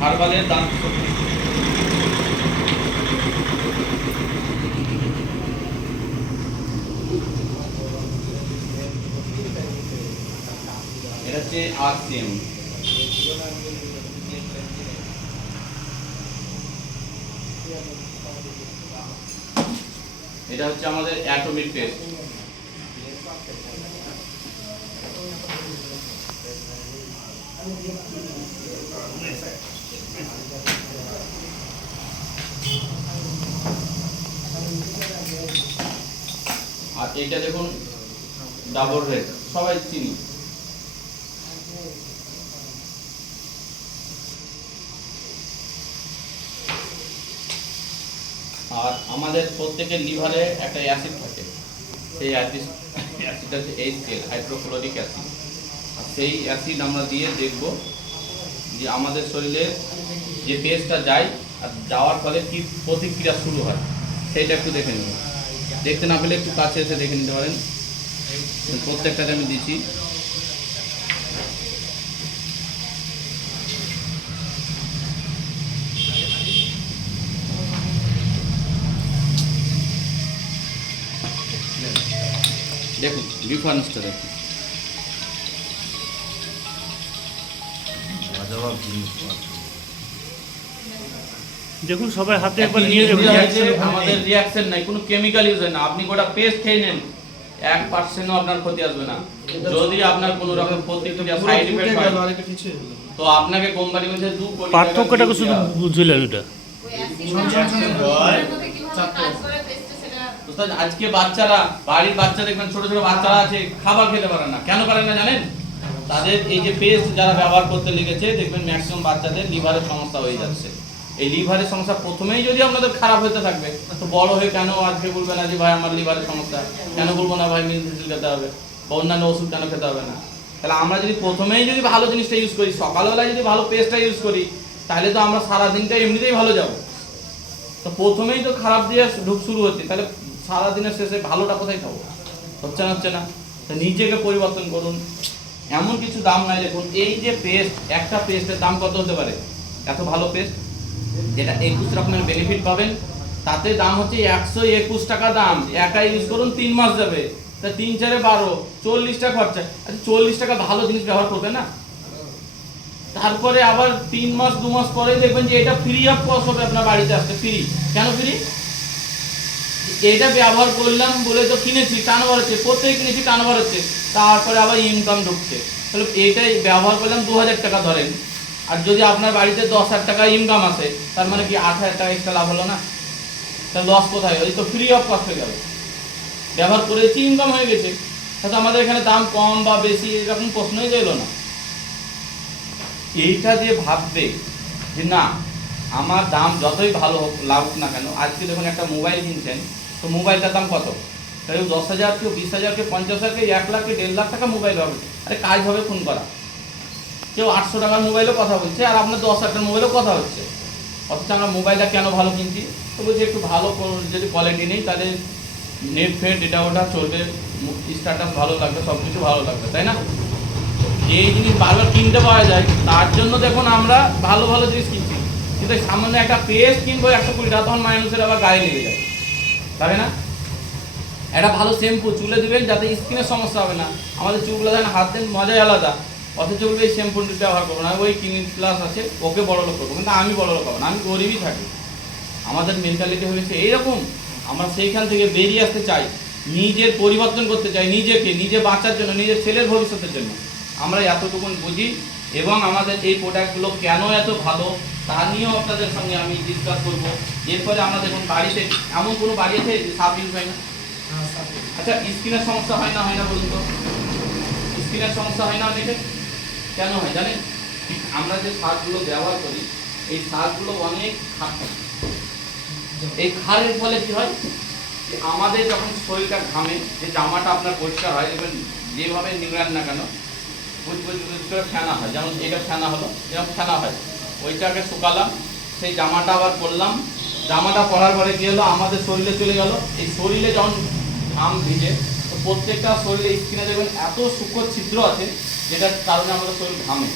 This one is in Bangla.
হার্বালের দাম এটা হচ্ছে RCM। এটা হচ্ছে আমাদের অ্যাটমিক টেস্ট। আর এটা দেখুন ডাবল রেড, সবাই চিনি। আর আমাদের প্রত্যেকের লিভারে একটা অ্যাসিড থাকে, সেই অ্যাসিডটা হচ্ছে HCl, হাইড্রোক্লোরিক অ্যাসিড। আর সেই অ্যাসিড আমরা দিয়ে দেখব যে আমাদের শরীরে যে পেস্টটা যায় আর যাওয়ার ফলে কি প্রতিক্রিয়া শুরু হয় সেটা একটু দেখে নিন। দেখতে না পেলে একটু কাছে এসে দেখে নিতে পারেন। প্রত্যেকটাতে আমি দিচ্ছি। দেখুন ডিফারেন্সটা দেখুন। দেখুন সবাই হাতে একবার নিয়ে যাবেন। আমাদের রিঅ্যাকশন নাই, কোনো কেমিক্যাল ইউজ হয় না। আপনি গোটা পেস্ট খেয়ে নেন, 1%ও আপনার ক্ষতি আসবে না। যদি আপনার কোনো রকম প্রতিক্রিয়া সাইড ইফেক্ট হয় তো আপনাকে কোম্পানি বলছে 2 কোটি টাকা পার্থক্যটাকে শুধু বুঝলেন এটা। আজকে বাচ্চারা, বাড়ির বাচ্চা দেখবেন ছোট ছোট বাচ্চারা আছে, খাবার খেতে পারে না। কেন পারে না জানেন? তাদের এই যে পেস্ট যারা ব্যবহার করতে লেগেছে, দেখবেন ম্যাক্সিমাম বাচ্চাদের লিভারের সমস্যা হয়ে যাচ্ছে। এই লিভারের সমস্যা প্রথমেই যদি আপনাদের খারাপ হতে থাকবে তো বড় হয়ে কেন আজকে বলবে না যে ভাই আমার লিভারের সমস্যা, কেন বলবো না ভাই মেডিসিন খেতে হবে বা অন্যান্য ওষুধ কেন খেতে হবে না। তাহলে আমরা যদি প্রথমেই যদি ভালো জিনিসটা ইউজ করি, সকালবেলা যদি ভালো পেস্টটা ইউজ করি, তাহলে তো আমরা সারা দিনটা এমনিতেই ভালো যাব। তো প্রথমেই তো খারাপ দিয়ে ঢুক শুরু হচ্ছে, তাহলে সারা দিনের শেষে ভালোটা কোথায় খাবো? হচ্ছে না। তো নিজেকে পরিবর্তন করুন। এমন কিছু দাম নাই। দেখুন এই যে পেস্ট, একটা পেস্টের দাম কত হতে পারে? এত ভালো পেস্ট যেটা 21 রকমের বেনিফিট পাবেন, তাতে দাম হচ্ছে 121 টাকা দাম। একা ইউজ করুন 3 মাস যাবে, তা 3 4 12 40 টাকা খরচা। আচ্ছা 40 টাকা ভালো জিনিস ব্যবহার করবে না? তারপরে আবার 3 মাস 2 মাস পরে দেখবেন যে এটা ফ্রি অফ কস্ট হবে আপনার বাড়িতে আসতে। ফ্রি কেন ফ্রি? এটা ব্যবহার করলাম বলে তো কিনেছি, টার্নওভার হচ্ছে, প্রত্যেক কিনেছি টার্নওভার হচ্ছে, তারপরে আবার ইনকাম ঢুকছে। তাহলে এইটাই ব্যবহার করলাম 2000 টাকা ধরেন, আর যদি আপনার বাড়িতে 10,000 টাকা ইনকাম আসে, তার মানে কি 8,000 টাকা এক্সট্রা লাভ হলো না? তাহলে লস কোথায়? ওই তো ফ্রি অফ কস্ট হয়ে গেল। ব্যবহার করেছি, ইনকাম হয়ে গেছে। তাহলে আমাদের এখানে দাম কম বা বেশি এরকম প্রশ্নই এলো না। এইটা যে ভাববে যে না আমার দাম যতই ভালো হোক লাগুক না কেন, আজকে দেখুন একটা মোবাইল কিনছেন, তো মোবাইলটার দাম কত? কেউ 10,000, কেউ 20,000, কেউ 50,000, কেউ 1 লাখ, কেউ 1.5 লাখ টাকা মোবাইল হবে। আরে কাজ হবে ফোন করা। কেউ 800 টাকার মোবাইলেও কথা বলছে, আর আপনার 10 টাকার মোবাইলেও কথা হচ্ছে। অথচ আমরা মোবাইলটা কেন ভালো কিনছি? তো বলছি একটু ভালো যদি কোয়ালিটি নেই তাহলে নেট ফেট এটা ওটা চলবে, স্ট্যাটাস ভালো লাগবে, সব কিছু ভালো লাগবে, তাই না? এই জিনিস বারবার কিনতে পাওয়া যায়, তার জন্য দেখুন আমরা ভালো ভালো জিনিস কিনছি। কিন্তু সামান্য একটা পেস্ট কিনবো 120 টাকা, তখন মানুষের আবার গায়ে লেগে যায়, তাই না? একটা ভালো শ্যাম্পু চুলে দিবেন যাতে স্কিনের সমস্যা হবে না। আমাদের চুলগুলো দেখেন হাত দেন মজাই আলাদা, অথচ বলবে এই শ্যাম্পুটি ব্যবহার করবো না, ওই ক্লিনিক প্লাস আছে ওকে বড় লোক করবো, কিন্তু আমি বড় লোক হবো না, আমি গরিবই থাকি। আমাদের মেন্টালিটি হয়েছে এইরকম। আমরা সেইখান থেকে বেরিয়ে আসতে চাই, নিজের পরিবর্তন করতে চাই, নিজে বাঁচার জন্য, নিজের ছেলের ভবিষ্যতের জন্য। আমরা এতটুকুন বুঝি এবং আমাদের এই প্রোডাক্টগুলো কেন এত ভালো তা নিয়েও আপনাদের সঙ্গে আমি ডিসকাস করবো। এরপরে আমরা দেখুন বাড়িতে এমন কোনো বাড়ি আছে যে সাপ ইউজ হয় না? আচ্ছা স্কিনের সমস্যা হয় না বলুন তো? স্কিনের সমস্যা হয় না অনেকে? কেন হয় জানেন? আমরা যে সারগুলো ব্যবহার করি এই সারগুলো অনেক খার থাকে। এই খারের ফলে কি হয়? আমাদের যখন শরীরটা ঘামে, যে জামাটা আপনার পরিষ্কার হয়, দেখবেন যেভাবে নিংড়ান না কেন ফেনা হয়, যেমন এটা ফেনা হলো, যেমন ফেনা হয়, ওইটাকে শুকালাম, সেই জামাটা আবার পরলাম, জামাটা পরার পরে কি হলো আমাদের শরীরে চলে গেল। এই শরীরে যখন ঘাম ভিজে, তো প্রত্যেকটা শরীরে স্কিনে দেখবেন এত সূক্ষ্ম ছিদ্র আছে যেটার কারণে আমাদের শরীর ঘামে।